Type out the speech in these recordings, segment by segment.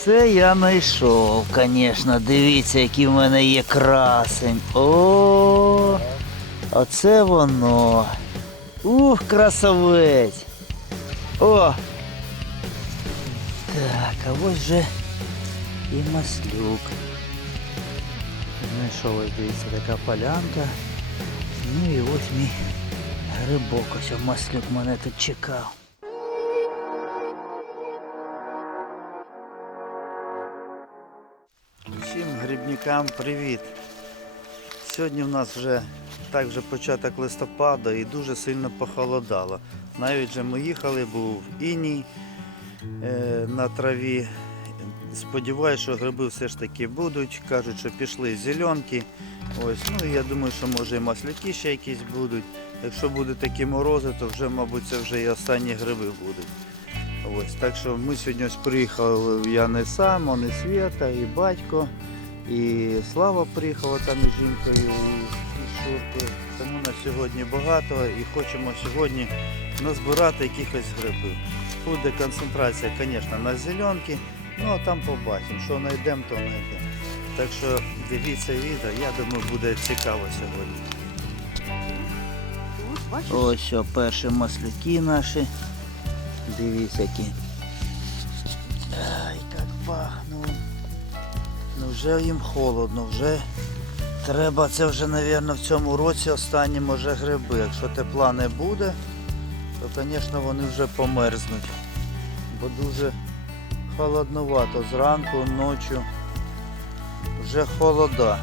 Оце я знайшов, звісно. Дивіться, який в мене є красень. О, оце воно. Ух, красавець. О. Так, а ось же і маслюк. Знайшов дивіться така полянка. Ну і ось мій грибок, ось маслюк мене тут чекав. Всім привіт! Сьогодні в нас вже так вже початок листопада і дуже сильно похолодало. Навіть же ми їхали, був іній е, на траві. Сподіваюся, що гриби все ж таки будуть. Кажуть, що пішли зеленки. Ось, ну я думаю, що може і масляки ще якісь будуть. Якщо будуть такі морози, то вже, мабуть, це вже і останні гриби будуть. Ось, так що ми сьогодні ось приїхали, я не сам, он і Свята, і батько, і Слава приїхала там із жінкою, і, Шуркою. Тому на сьогодні багато і хочемо сьогодні назбирати якихось грибів. Буде концентрація, звісно, на зеленки, ну а там побачимо, що знайдемо, то знайдемо. Так що дивіться відео, я думаю, буде цікаво сьогодні. Ось що, перші маслюки наші. Дивіться які. Ай, як пахнуть. Ну вже їм холодно, вже треба, це вже, мабуть, в цьому році останні може гриби. Якщо тепла не буде, то, звісно, вони вже померзнуть. Бо дуже холодновато зранку, ночі. Вже холода.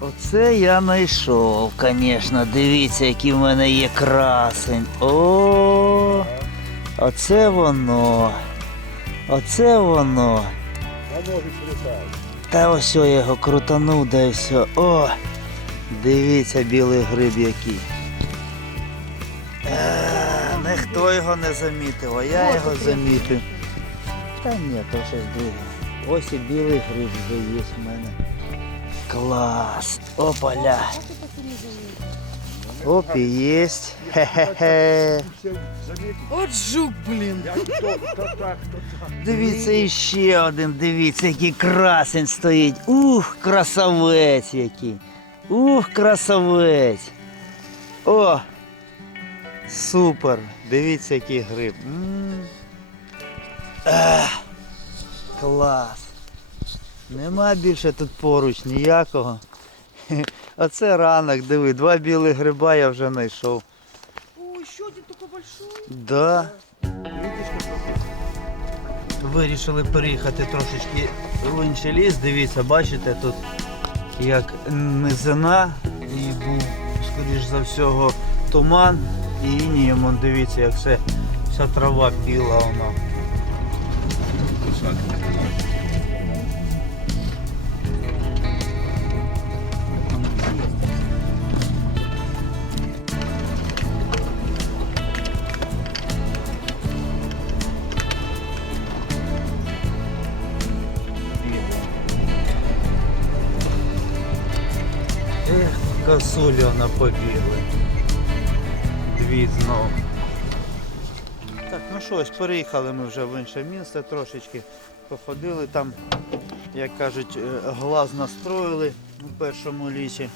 Оце я знайшов, звісно. Дивіться, який в мене є красень. О, оце воно. Оце воно. Та ось я його крутанув, да і все. О! Дивіться, білий гриб який. Е, ніхто його не замітив, а я його замітив. Та ні, то щось друге. Ось і білий гриб вже є в мене. Клас! Опаля! Оп, і єсть. Хе-хе-хе. От жук, блін. Дивіться іще один, дивіться, який красень стоїть. Ух, красавець який. Ух, красавець. О! Супер! Дивіться, який гриб. М. Клас. Нема більше тут поруч ніякого. Хе, Оце ранок, диви, два білих гриба я вже знайшов. Ой, еще один такой большой. Да. Вирішили переїхати трошечки в інший ліс. Дивіться, бачите, тут як низина і був, скоріш за всього, туман і інієм, дивіться, як все, вся трава піла вона. Косулі побігли. Дві знову. Так, ну що, ось переїхали ми вже в інше місце трошечки. Походили там, як кажуть, е, глаз настроїли у першому лісі.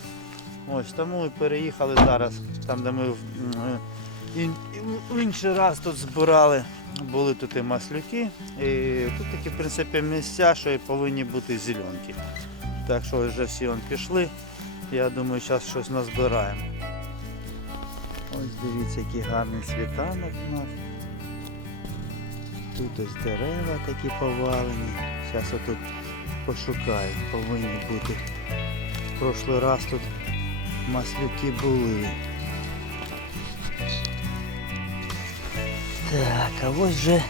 Ось тому і переїхали зараз, там де ми в, е, в інший раз тут збирали. Були тут і маслюки. І тут такі в принципі місця, що і повинні бути зеленки. Так що вже всі он пішли. Я думаю, зараз щось назбираємо. Ось дивіться, який гарний світанок у нас. Тут ось дерева такі повалені. Зараз отут пошукаю, повинні бути. В прошлий раз тут маслюки були. Так, а ось же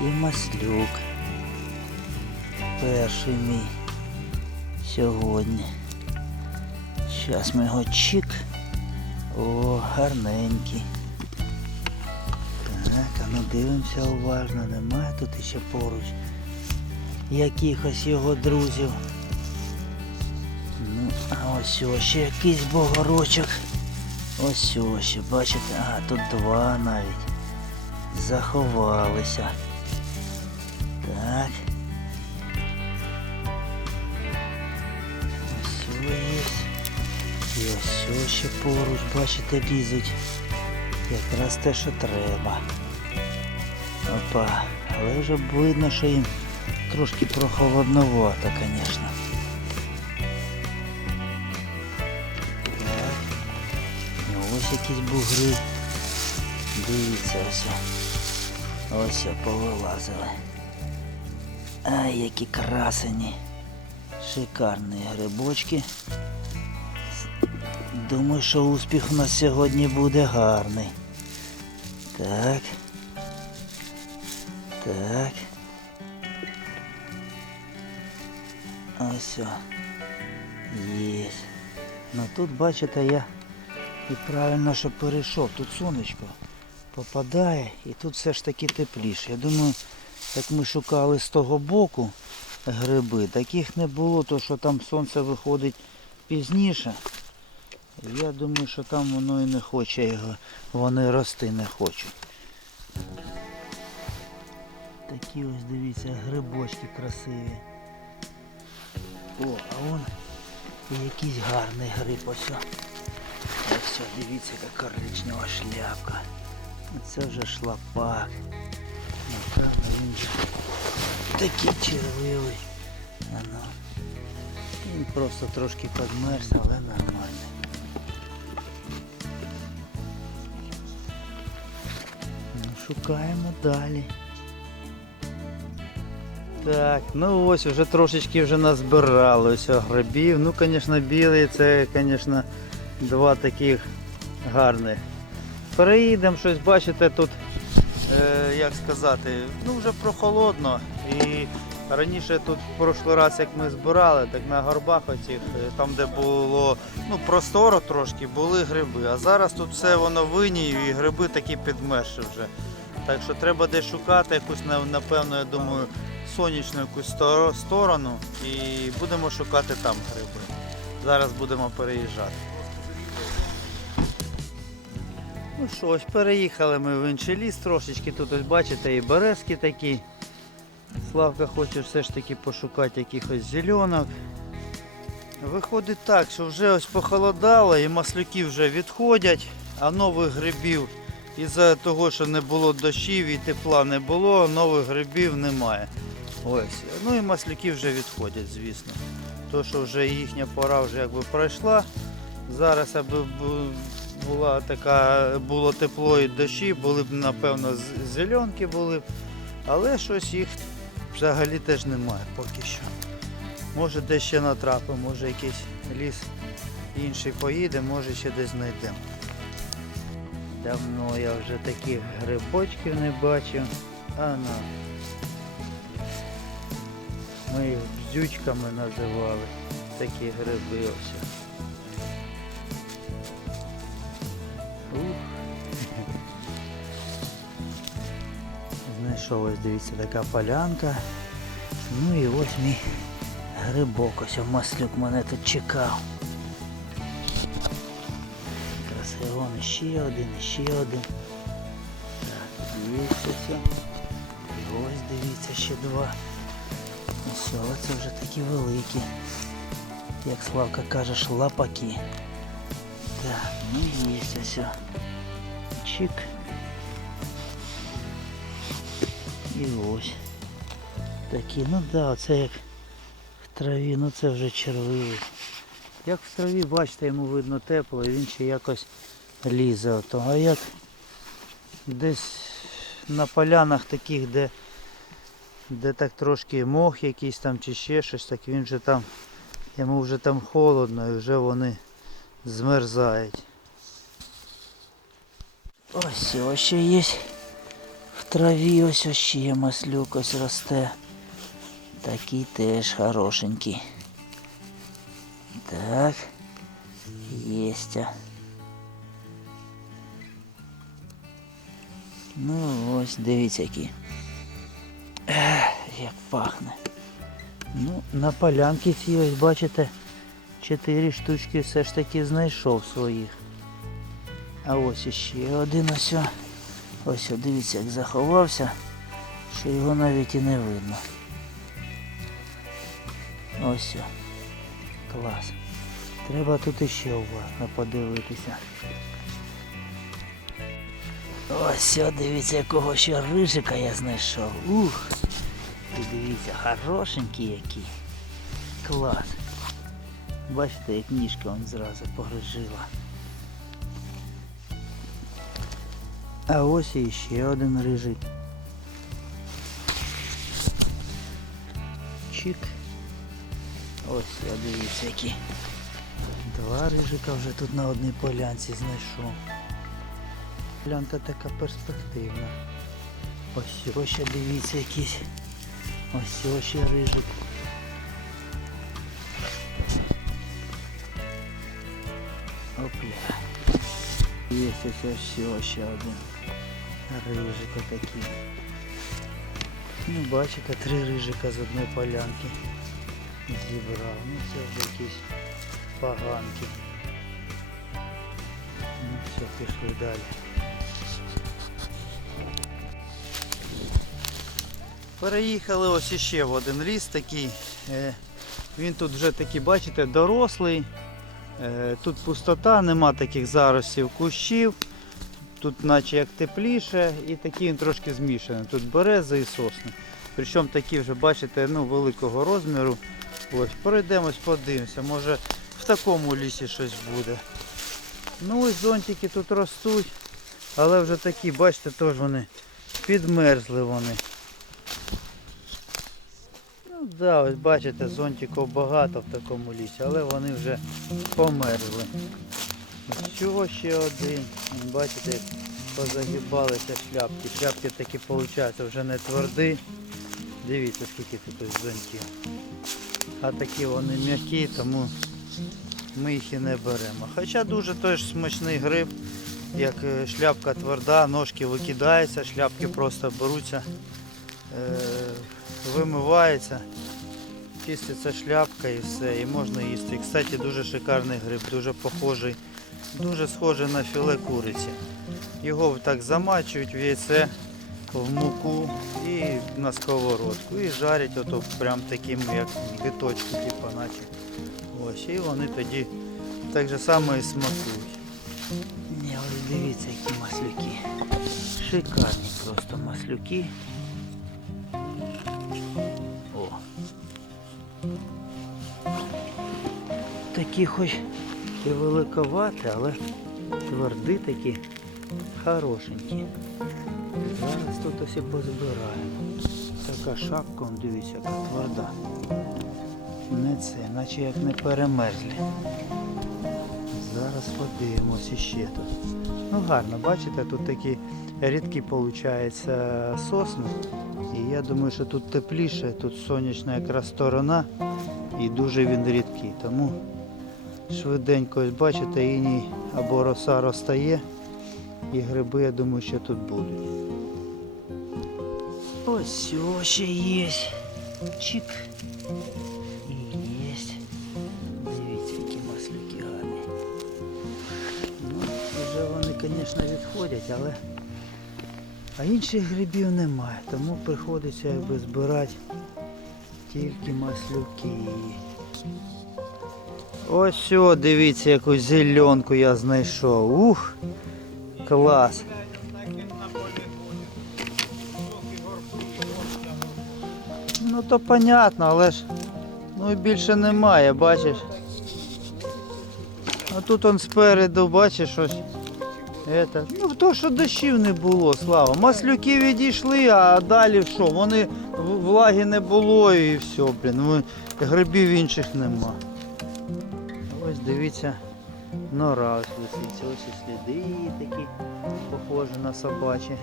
і маслюк. Перший мій сьогодні. Зараз ми його чик. О, гарненький. Так, а ну дивимося уважно, немає тут іще поруч якихось його друзів. Ну, а ось ось ще якийсь богорочок. Ось ось ще, бачите, ага, тут два навіть. Заховалися. Ще поруч, бачите, лізуть. Якраз те, що треба. Опа, але вже видно, що їм трошки прохолодновато, звісно. І ось якісь бугри. Дивіться ось. Ось повилазили. Ай, які красені. Шикарні грибочки. Думаю, що успіх у нас сьогодні буде гарний. Так. Так. Ось. о. Є. Ну тут, бачите, я і правильно, що перейшов. Тут сонечко попадає і тут все ж таки тепліше. Я думаю, як ми шукали з того боку гриби, таких не було, то що там сонце виходить пізніше. Я думаю, що там воно і не хоче його, вони рости не хочуть. Такі ось дивіться, грибочки красиві. О, а вон якийсь гарний гриб ось. Ось, дивіться, яка коричнева шляпка. Це вже шлапак. Напевно, він такий червивий. Ну. Він просто трошки підмерз, але нормально. Шукаємо далі. Так, ну ось вже трошечки вже назбирали грибів. Ну, звісно, білий це, звісно, два таких гарних. Переїдемо щось, бачите, тут, е, як сказати, ну вже прохолодно. І раніше тут в прошлий раз, як ми збирали, так на горбах оцих, е, там де було ну, просторо трошки, були гриби. А зараз тут все воно винію і гриби такі підмерші вже. Так що треба десь шукати якусь, напевно, я думаю, сонячну якусь сторону і будемо шукати там гриби. Зараз будемо переїжджати. Ну що, ось переїхали ми в інший ліс трошечки. Тут ось бачите і березки такі. Славка хоче все ж таки пошукати якихось зеленок. Виходить так, що вже ось похолодало і маслюки вже відходять, а нових грибів із-за того, що не було дощів і тепла не було, нових грибів немає. Ось. Ну і маслюки вже відходять, звісно. То, що вже їхня пора вже якби пройшла. Зараз аби була така, було тепло і дощі, були б, напевно, зеленки були б. Але щось їх взагалі теж немає поки що. Може десь ще натрапимо, може якийсь ліс інший поїде, може ще десь знайдемо. Давно я вже таких грибочків не бачив. А ну. Ми їх бзючками називали. Такі гриби ось. Знайшов ось, дивіться, така полянка. Ну і ось мій грибок, ось маслюк мене тут чекав. Ще один, ще один. Так, все. І ось дивіться ще два. Ось, але це вже такі великі. Як Славка каже, шлапаки. Так, ну є ось. Чик. І ось. Такі, ну да, це як в траві, ну це вже червивий. Як в траві, бачите, йому видно тепло, і він ще якось лізе. Ото. А як десь на полянах таких, де, де так трошки мох якийсь там чи ще щось, так він же там, йому вже там холодно і вже вони змерзають. Ось ось ще є. В траві ось ось ще маслюк ось росте. Такий теж хорошенький. Так. Єсть. Ну ось, дивіться. Ех, як пахне. Ну, на полянки ці ось бачите, чотири штучки все ж таки знайшов своїх. А ось іще один ось. Ось дивіться, як заховався, що його навіть і не видно. Ось. Клас. Треба тут іще уважно подивитися. Ось, все, дивіться, якого ще рижика я знайшов. Ух! І дивіться, хорошенький який. Клас. Бачите, як ніжка он зразу погрижила. А ось і ще один рижик. Чик. Ось, я дивіться, які. Два рижика вже тут на одній полянці знайшов. Полянка така перспективна. Ось ось ще дивіться якийсь. Ось ось ще рижик. Опля. Є ось ось ще один. Рижик отакий. Ну бачите, три рижика з одної полянки зібрав. Ну це вже якісь поганки. Ну все, пішли далі. Переїхали ось іще в один ліс такий. Е, Він тут вже такий, бачите, дорослий. Е, Тут пустота, нема таких заростів кущів. Тут наче як тепліше і такий він трошки змішаний. Тут берези і сосни. Причому такі вже, бачите, ну, великого розміру. Ось, пройдемось, подивимося, може в такому лісі щось буде. Ну ось зонтики тут ростуть, але вже такі, бачите, теж вони підмерзли вони. Да, ось бачите, зонтиків багато в такому лісі, але вони вже померзли. Чого ще один? Бачите, позагибалися шляпки. Шляпки такі виходить вже не тверді. Дивіться скільки тут зонтів. А такі вони м'які, тому ми їх і не беремо. Хоча дуже теж смачний гриб, як е, шляпка тверда, ножки викидаються, шляпки просто беруться, е, вимиваються, чиститься шляпка і все, і можна їсти. Кстати, дуже шикарний гриб, дуже похожий, дуже схожий на філе куриці. Його так замачують в яйце, в муку і на сковородку. І жарять ото прям таким, як біточки, типу, наче. Ось, і вони тоді так же само і смакують. Ні, дивіться, які маслюки. Шикарні просто маслюки. Такі хоч і великоваті, але тверді такі, хорошенькі. Зараз тут ось позбираємо. Така шапка, дивіться, яка тверда. Не це, наче як не перемерзлі. Зараз подивимось іще тут. Ну гарно, бачите, тут такі рідкі виходить сосни. І я думаю, що тут тепліше, тут сонячна якраз сторона і дуже він рідкий. Тому швиденько ось бачите, іній або роса розтає. І гриби, я думаю, ще тут будуть. Ось ось ще є. Чик. І є. Дивіться, які маслюки гарні. Ну, вже вони, звісно, відходять, але а інших грибів немає, тому приходиться якби збирати тільки маслюки. Ось все, дивіться, яку зеленку я знайшов. Ух! Клас! Ну то понятно, але ж ну більше немає, бачиш. А тут он спереду, бачиш щось. Это. Ну то, що дощів не було, слава. Маслюки відійшли, а далі що? Вони влаги не було і все, блін. Грибів інших нема. Дивіться, нора ось виситься, ось і сліди такі, похожі на собачі.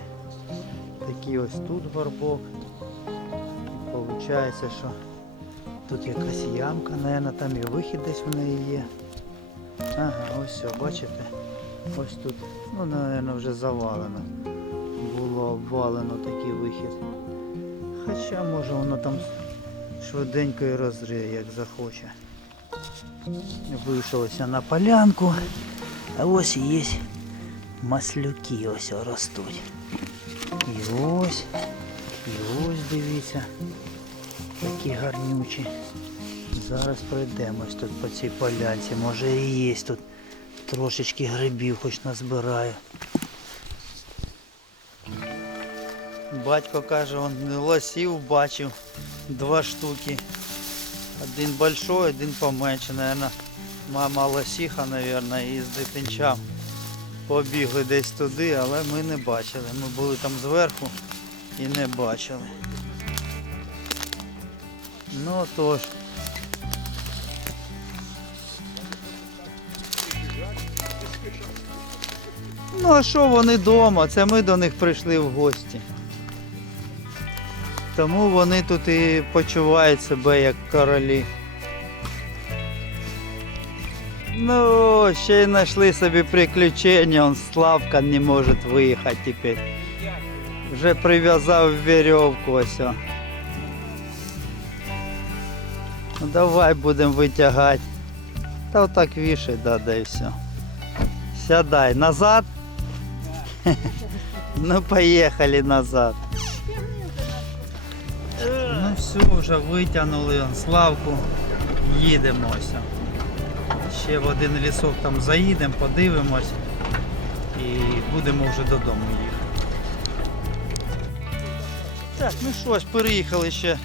Такі ось тут горбок. Получається, що тут якась ямка, напевно, там і вихід десь в неї є. Ага, ось все, бачите? Ось тут, ну, напевно, вже завалено. Було обвалено такий вихід. Хоча може воно там швиденько і розриє, як захоче. Вийшовся на полянку, а ось і є маслюки ось ростуть. І ось, і ось дивіться. Такі гарнючі. Зараз пройдемось тут по цій полянці. Може і є тут трошечки грибів хоч назбираю. Батько каже, он лосів бачив два штуки. Один большой, один поменше, наверное. Мама лосіха, наверное, і з дитинчам побігли десь туди, але ми не бачили. Ми були там зверху і не бачили. Ну тож. Ну а що вони вдома? Це ми до них прийшли в гості. Тому вони тут і почувають себе як королі. Ну, ще й знайшли собі приключення, он Славка не може виїхати тепер. Вже прив'язав веревку ось. Ну давай будемо витягати. Та отак вішай, да, да і все. Сядай назад. Ну поїхали назад. Все, вже витягнули Славку. Їдемо ось. Ще в один лісок там заїдемо, подивимось і будемо вже додому їхати. Так, ну що ж, переїхали ще.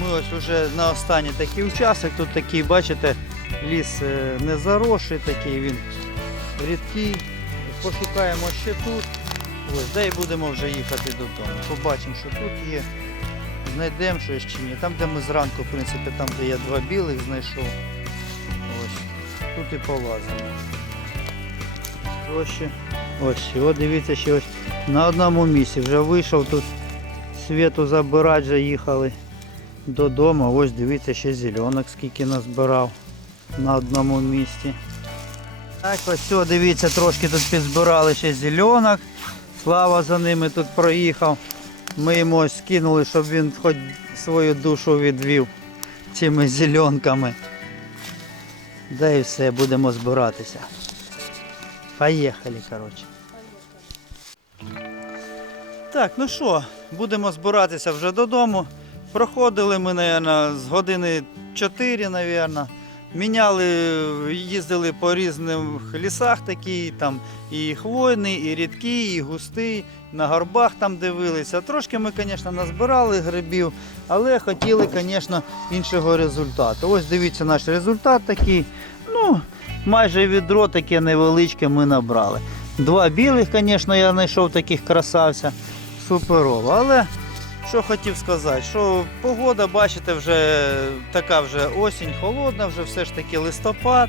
Ми ось вже на останній такий участок. Тут такий, бачите, ліс е, не заросший такий, він рідкий. Пошукаємо ще тут. Ось, де і будемо вже їхати додому. Побачимо, що тут є. Знайдемо щось чи ні. Там, де ми зранку, в принципі, там, де я два білих знайшов. Ось. Тут і полазимо. Ось ще. Ось, от дивіться, ще ось на одному місці. Вже вийшов тут світу забирати, заїхали додому. Ось дивіться, ще зеленок скільки назбирав на одному місці. Так, ось дивіться, трошки тут підзбирали ще зеленок. Слава за ними тут проїхав. Ми йому скинули, щоб він хоч свою душу відвів цими зеленками. Да і все, будемо збиратися. Поїхали, коротше. Так, ну що, будемо збиратися вже додому. Проходили ми, мабуть, з години 4, мабуть. Міняли, їздили по різних лісах такі, там і хвойний, і рідкий, і густий, на горбах там дивилися. Трошки ми, звісно, назбирали грибів, але хотіли, звісно, іншого результату. Ось дивіться наш результат такий. Ну, майже відро таке невеличке ми набрали. Два білих, звісно, я знайшов таких красавця. Суперово. Але що хотів сказати, що погода, бачите, вже така вже осінь холодна, вже все ж таки листопад.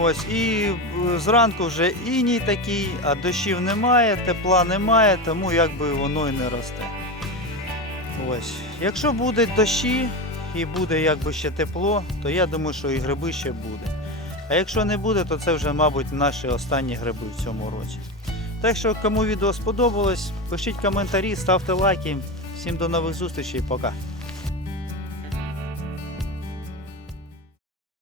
Ось, і е, зранку вже іній такий, а дощів немає, тепла немає, тому якби воно і не росте. Ось. Якщо будуть дощі і буде якби ще тепло, то я думаю, що і гриби ще буде. А якщо не буде, то це вже, мабуть, наші останні гриби в цьому році. Так що, кому відео сподобалось, пишіть коментарі, ставте лайки. Всім до нових зустрічей, пока.